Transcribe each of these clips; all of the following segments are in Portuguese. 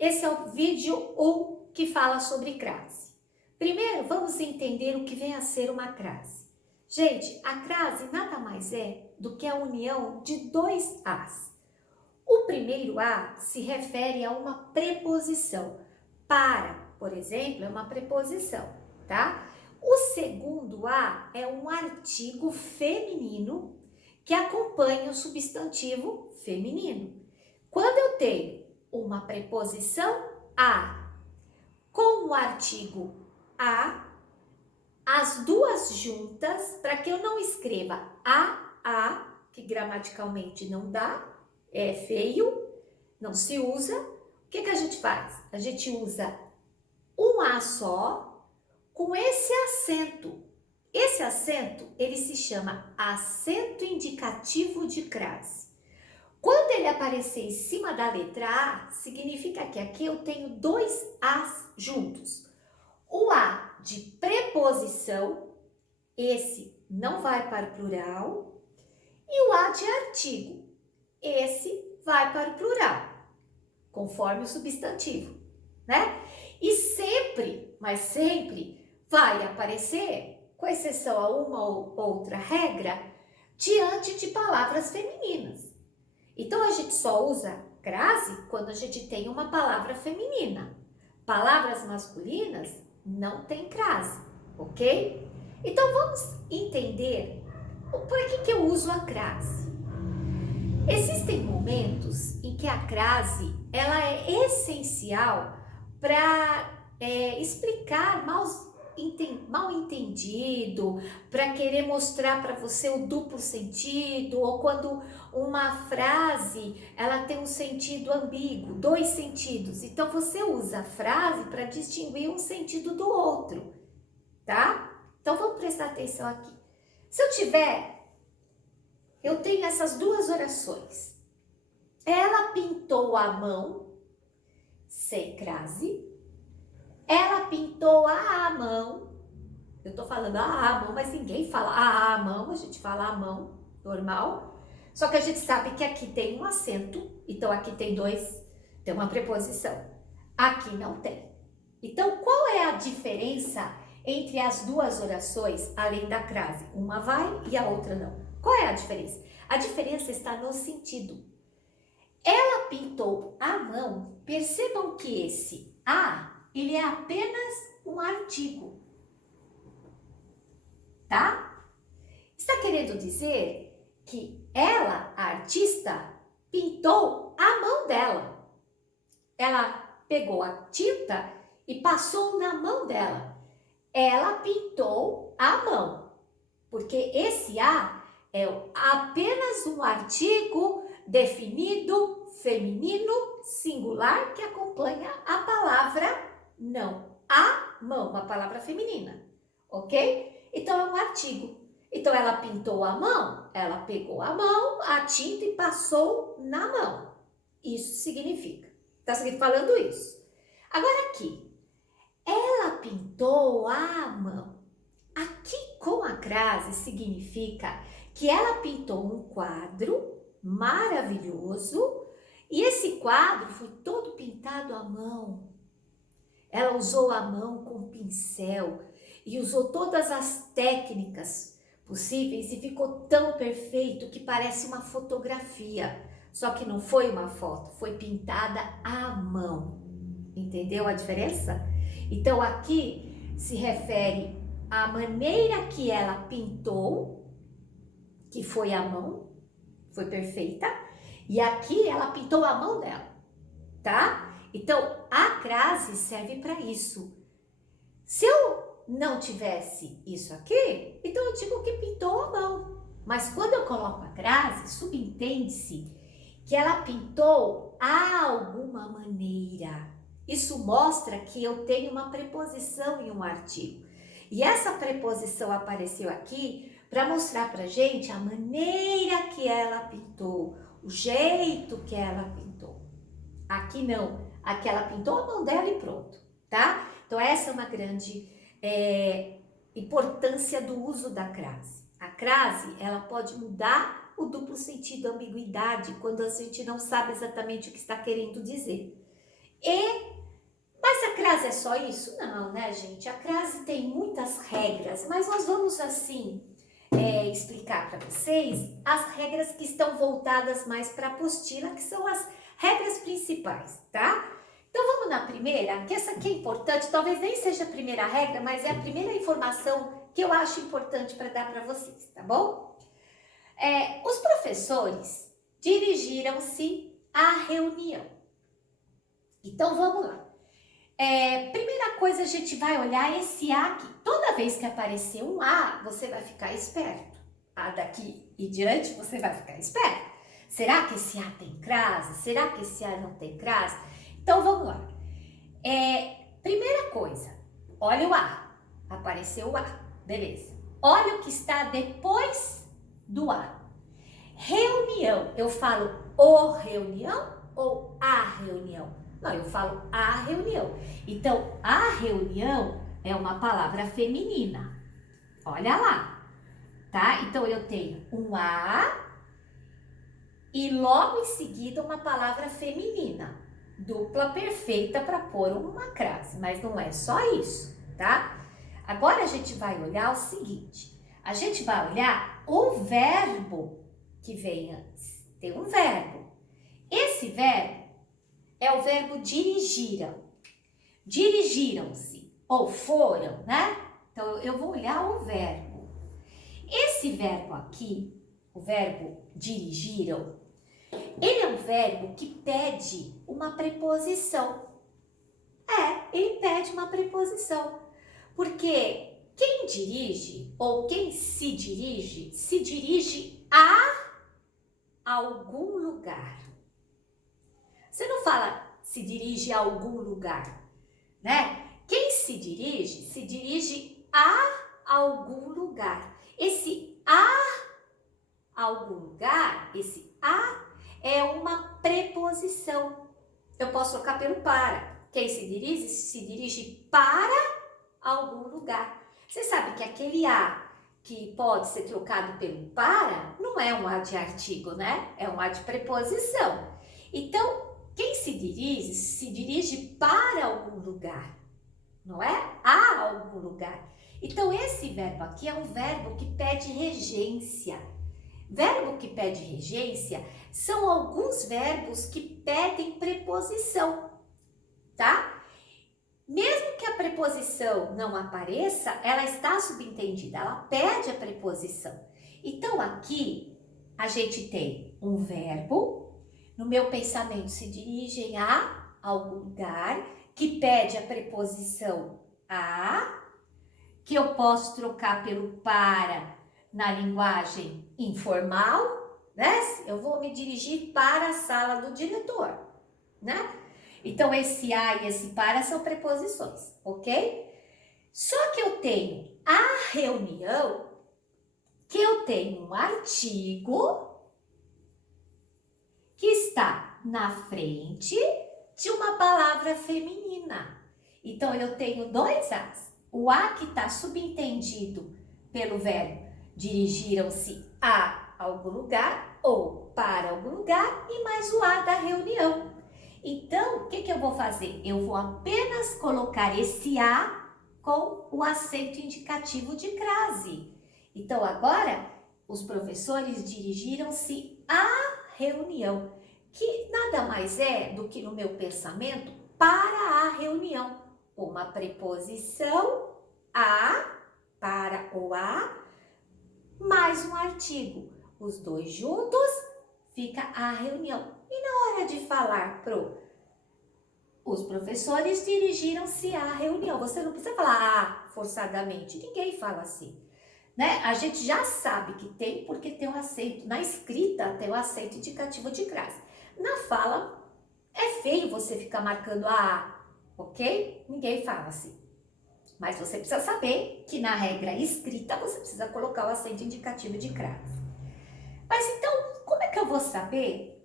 Esse é o vídeo 1 que fala sobre crase. Primeiro, vamos entender o que vem a ser uma crase. Gente, a crase nada mais é do que a união de dois As. O primeiro A se refere a uma preposição. Para, por exemplo, é uma preposição, tá? O segundo A é um artigo feminino que acompanha o substantivo feminino. Quando eu tenho uma preposição a com o artigo a, as duas juntas, para que eu não escreva a, que gramaticalmente não dá, é feio, não se usa, o que a gente faz? A gente usa um a só com esse acento. Esse acento, ele se chama acento indicativo de crase. Quando ele aparecer em cima da letra A, significa que aqui eu tenho dois As juntos. O A de preposição, esse não vai para o plural, e o A de artigo, esse vai para o plural, conforme o substantivo, né? E sempre, mas sempre, vai aparecer, com exceção a uma ou outra regra, diante de palavras femininas. Então, a gente só usa crase quando a gente tem uma palavra feminina. Palavras masculinas não tem crase, ok? Então, vamos entender por que eu uso a crase. Existem momentos em que a crase ela é essencial para explicar mal entendido, para querer mostrar para você o duplo sentido, ou quando uma frase ela tem um sentido ambíguo, dois sentidos. Então você usa a frase para distinguir um sentido do outro, tá? Então vamos prestar atenção aqui. Se eu tenho essas duas orações. Ela pintou a mão, sem crase. Ela pintou a mão. Eu tô falando a mão, mas ninguém fala a mão, a gente fala a mão, normal. Só que a gente sabe que aqui tem um acento, então aqui tem uma preposição. Aqui não tem. Então, qual é a diferença entre as duas orações, além da crase? Uma vai e a outra não. Qual é a diferença? A diferença está no sentido. Ela pintou a mão. Percebam que esse a, ele é apenas um artigo, tá? Está querendo dizer que ela, a artista, pintou a mão dela. Ela pegou a tinta e passou na mão dela. Ela pintou a mão, porque esse a é apenas um artigo definido feminino singular que acompanha a palavra não. A mão, uma palavra feminina, ok? Então é um artigo. Então ela pintou a mão, ela pegou a mão, a tinta e passou na mão. Isso significa. Tá falando isso. Agora aqui, ela pintou a mão. Aqui com a crase significa que ela pintou um quadro maravilhoso e esse quadro foi todo pintado à mão. Ela usou a mão com pincel e usou todas as técnicas possíveis e ficou tão perfeito que parece uma fotografia. Só que não foi uma foto, foi pintada à mão. Entendeu a diferença? Então aqui se refere à maneira que ela pintou, que foi a mão, foi perfeita, e aqui ela pintou a mão dela, tá? Então a crase serve para isso. Se eu não tivesse isso aqui, então eu digo que pintou a mão. Mas quando eu coloco a crase, subentende-se que ela pintou a alguma maneira. Isso mostra que eu tenho uma preposição em um artigo. E essa preposição apareceu aqui para mostrar pra gente a maneira que ela pintou, o jeito que ela pintou. Aqui não, aqui ela pintou a mão dela e pronto, tá? Então essa é uma grande importância do uso da crase. A crase, ela pode mudar o duplo sentido, a ambiguidade, quando a gente não sabe exatamente o que está querendo dizer. Mas a crase é só isso? Não, né, gente? A crase tem muitas regras, mas nós vamos, assim, explicar para vocês as regras que estão voltadas mais para a apostila, que são as regras principais, tá? Então, vamos na primeira, que essa aqui é importante, talvez nem seja a primeira regra, mas é a primeira informação que eu acho importante para dar para vocês, tá bom? Os professores dirigiram-se à reunião. Então, vamos lá. Primeira coisa, a gente vai olhar esse A aqui. Toda vez que aparecer um A, você vai ficar esperto. Daqui e diante, você vai ficar esperto. Será que esse A tem crase? Será que esse A não tem crase? Então, vamos lá. Primeira coisa, olha o A. Apareceu o A. Beleza. Olha o que está depois do A. Reunião. Eu falo o reunião ou a reunião? Não, eu falo a reunião. Então, a reunião é uma palavra feminina. Olha lá, tá? Então, eu tenho um A e logo em seguida uma palavra feminina. Dupla perfeita para pôr uma crase, mas não é só isso, tá? Agora, a gente vai olhar o seguinte. A gente vai olhar o verbo que vem antes. Tem um verbo. Esse verbo é o verbo dirigiram. Dirigiram-se ou foram, né? Então, eu vou olhar o verbo. Esse verbo aqui, o verbo dirigiram, ele é um verbo que pede uma preposição. Ele pede uma preposição. Porque quem dirige ou quem se dirige a algum lugar. Você não fala se dirige a algum lugar, né? Quem se dirige a algum lugar. Esse a algum lugar, esse a é uma preposição. Eu posso trocar pelo para. Quem se dirige para algum lugar. Você sabe que aquele a que pode ser trocado pelo para não é um a de artigo, né? É um a de preposição. Então, quem se dirige para algum lugar, não é? A algum lugar. Então, esse verbo aqui é um verbo que pede regência. Verbo que pede regência são alguns verbos que pedem preposição, tá? Mesmo que a preposição não apareça, ela está subentendida, ela pede a preposição. Então, aqui a gente tem um verbo. No meu pensamento, se dirigem a algum lugar, que pede a preposição a, que eu posso trocar pelo para na linguagem informal, né? Eu vou me dirigir para a sala do diretor, né? Então, esse a e esse para são preposições, ok? Só que eu tenho a reunião, que eu tenho um artigo que está na frente de uma palavra feminina. Então, eu tenho dois As. O A que está subentendido pelo verbo dirigiram-se a algum lugar ou para algum lugar e mais o A da reunião. Então, o que eu vou fazer? Eu vou apenas colocar esse A com o acento indicativo de crase. Então, agora, os professores dirigiram-se à reunião, que nada mais é do que, no meu pensamento, para a reunião. Uma preposição a, para o a, mais um artigo. Os dois juntos fica a reunião. E na hora de falar os professores dirigiram-se à reunião. Você não precisa falar forçadamente, ninguém fala assim. Né? A gente já sabe que tem, porque tem um acento, na escrita tem um acento indicativo de crase. Na fala, é feio você ficar marcando a, ok? Ninguém fala assim. Mas você precisa saber que na regra escrita você precisa colocar o acento indicativo de crase. Mas então, como é que eu vou saber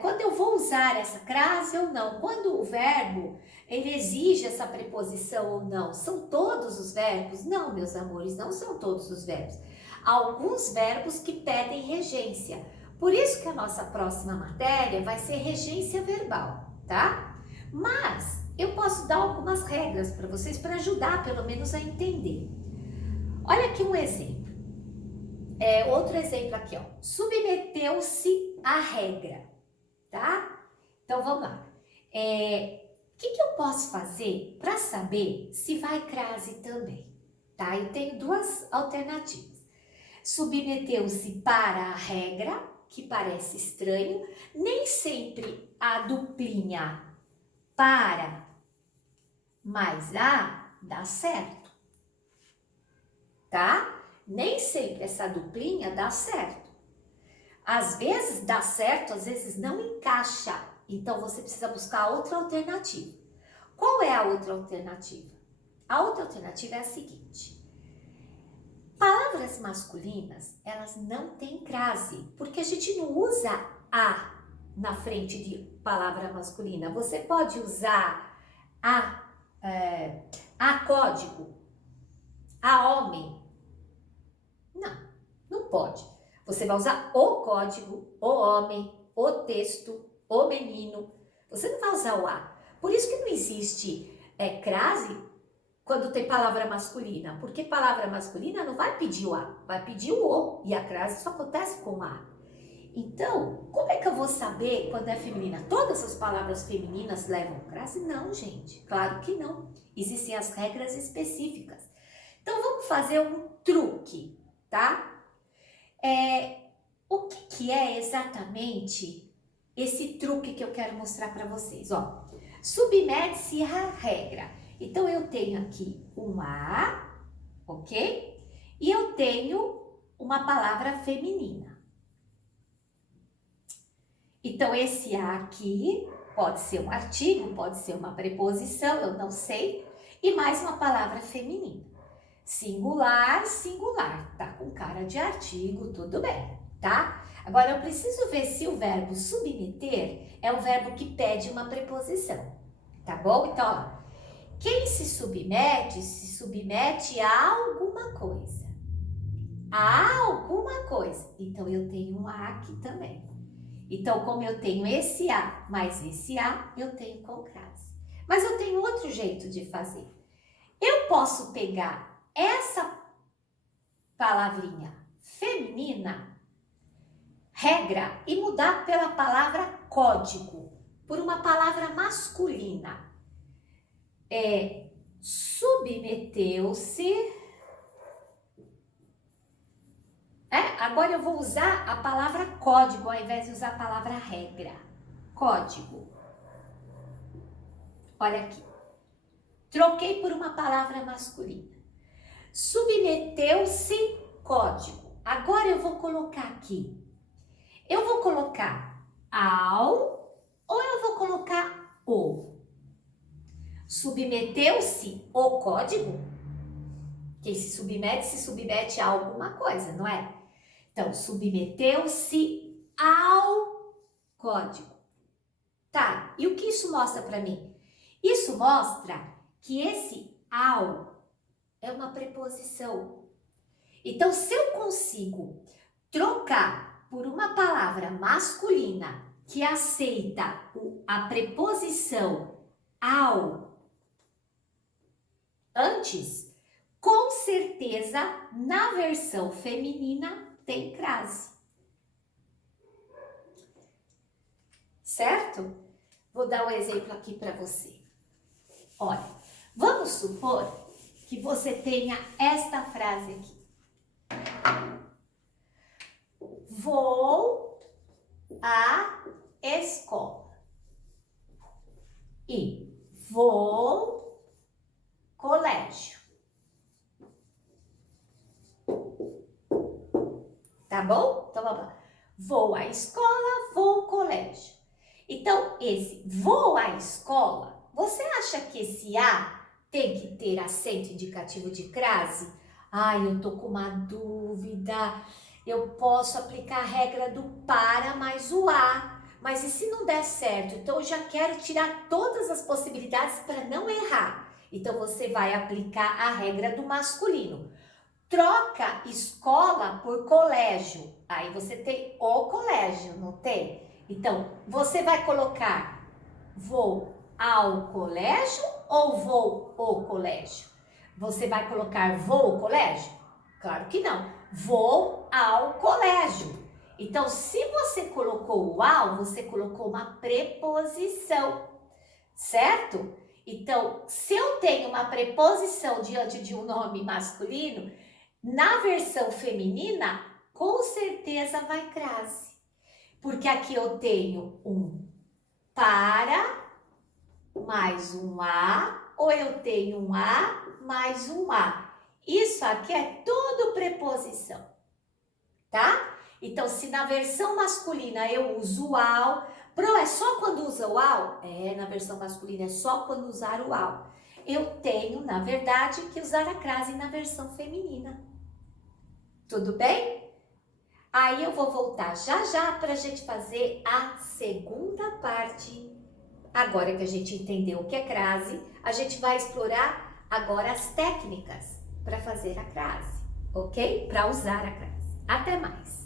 quando eu vou usar essa crase ou não? Quando o verbo ele exige essa preposição ou não? São todos os verbos? Não, meus amores, não são todos os verbos. Há alguns verbos que pedem regência. Por isso que a nossa próxima matéria vai ser regência verbal, tá? Mas eu posso dar algumas regras para vocês para ajudar pelo menos a entender. Olha aqui um exemplo. Outro exemplo aqui, ó. Submeteu-se à regra, tá? Então vamos lá. O que eu posso fazer para saber se vai crase também? Tá? Eu tenho duas alternativas. Submeteu-se para a regra, que parece estranho. Nem sempre a duplinha para mais a dá certo, tá? Nem sempre essa duplinha dá certo. Às vezes dá certo, às vezes não encaixa. Então você precisa buscar outra alternativa. Qual é a outra alternativa? A outra alternativa é a seguinte: palavras masculinas, elas não têm crase, porque a gente não usa a na frente de palavra masculina. Você pode usar a código, a homem. Não pode. Você vai usar o código, o homem, o texto, o menino. Você não vai usar o a. Por isso que não existe crase quando tem palavra masculina. Porque palavra masculina não vai pedir o a, vai pedir o o. E a crase só acontece com o a. Então, como é que eu vou saber quando é feminina? Todas as palavras femininas levam crase? Não, gente. Claro que não. Existem as regras específicas. Então, vamos fazer um truque, tá? O que é exatamente esse truque que eu quero mostrar para vocês? Ó, submete-se à regra. Então, eu tenho aqui um a, ok? E eu tenho uma palavra feminina. Então, esse a aqui pode ser um artigo, pode ser uma preposição, eu não sei. E mais uma palavra feminina. Singular, singular, tá com cara de artigo, tudo bem, tá? Agora eu preciso ver se o verbo submeter é o verbo que pede uma preposição, tá bom? Então, ó, quem se submete a alguma coisa. A alguma coisa. Então eu tenho um a aqui também. Então, como eu tenho esse a mais esse a, eu tenho com crase. Mas eu tenho outro jeito de fazer. Eu posso pegar essa palavrinha feminina, regra, e mudar pela palavra código, por uma palavra masculina. Submeteu-se. Agora eu vou usar a palavra código ao invés de usar a palavra regra. Código. Olha aqui. Troquei por uma palavra masculina. Submeteu-se, código. Agora eu vou colocar aqui. Eu vou colocar ao ou eu vou colocar o? Submeteu-se o código? Quem se submete a alguma coisa, não é? Então, submeteu-se ao código. Tá, e o que isso mostra para mim? Isso mostra que esse ao é uma preposição. Então, se eu consigo trocar por uma palavra masculina que aceita a preposição ao antes, com certeza, na versão feminina, tem crase. Certo? Vou dar um exemplo aqui para você. Olha, vamos supor que você tenha esta frase aqui. Vou à escola. E vou colégio. Tá bom? Então vamos lá. Vou à escola, vou ao colégio. Então, esse vou à escola, você acha que esse a tem que ter acento indicativo de crase? Ai, eu tô com uma dúvida. Eu posso aplicar a regra do para mais o a. Mas e se não der certo? Então, eu já quero tirar todas as possibilidades para não errar. Então, você vai aplicar a regra do masculino. Troca escola por colégio. Aí você tem o colégio, não tem? Então, você vai colocar vou ao colégio ou vou o colégio? Você vai colocar vou ao colégio? Claro que não. Vou ao colégio. Então, se você colocou o ao, você colocou uma preposição, certo? Então, se eu tenho uma preposição diante de um nome masculino, na versão feminina, com certeza vai crase. Porque aqui eu tenho um para mais um a, ou eu tenho um a mais um a. Isso aqui é tudo preposição, tá? Então, se na versão masculina eu uso o ao, pro é só quando usa o ao? É, na versão masculina é só quando usar o ao. Eu tenho, na verdade, que usar a crase na versão feminina. Tudo bem? Aí eu vou voltar já já para a gente fazer a segunda parte. Agora que a gente entendeu o que é crase, a gente vai explorar agora as técnicas para fazer a crase, ok? Para usar a crase. Até mais!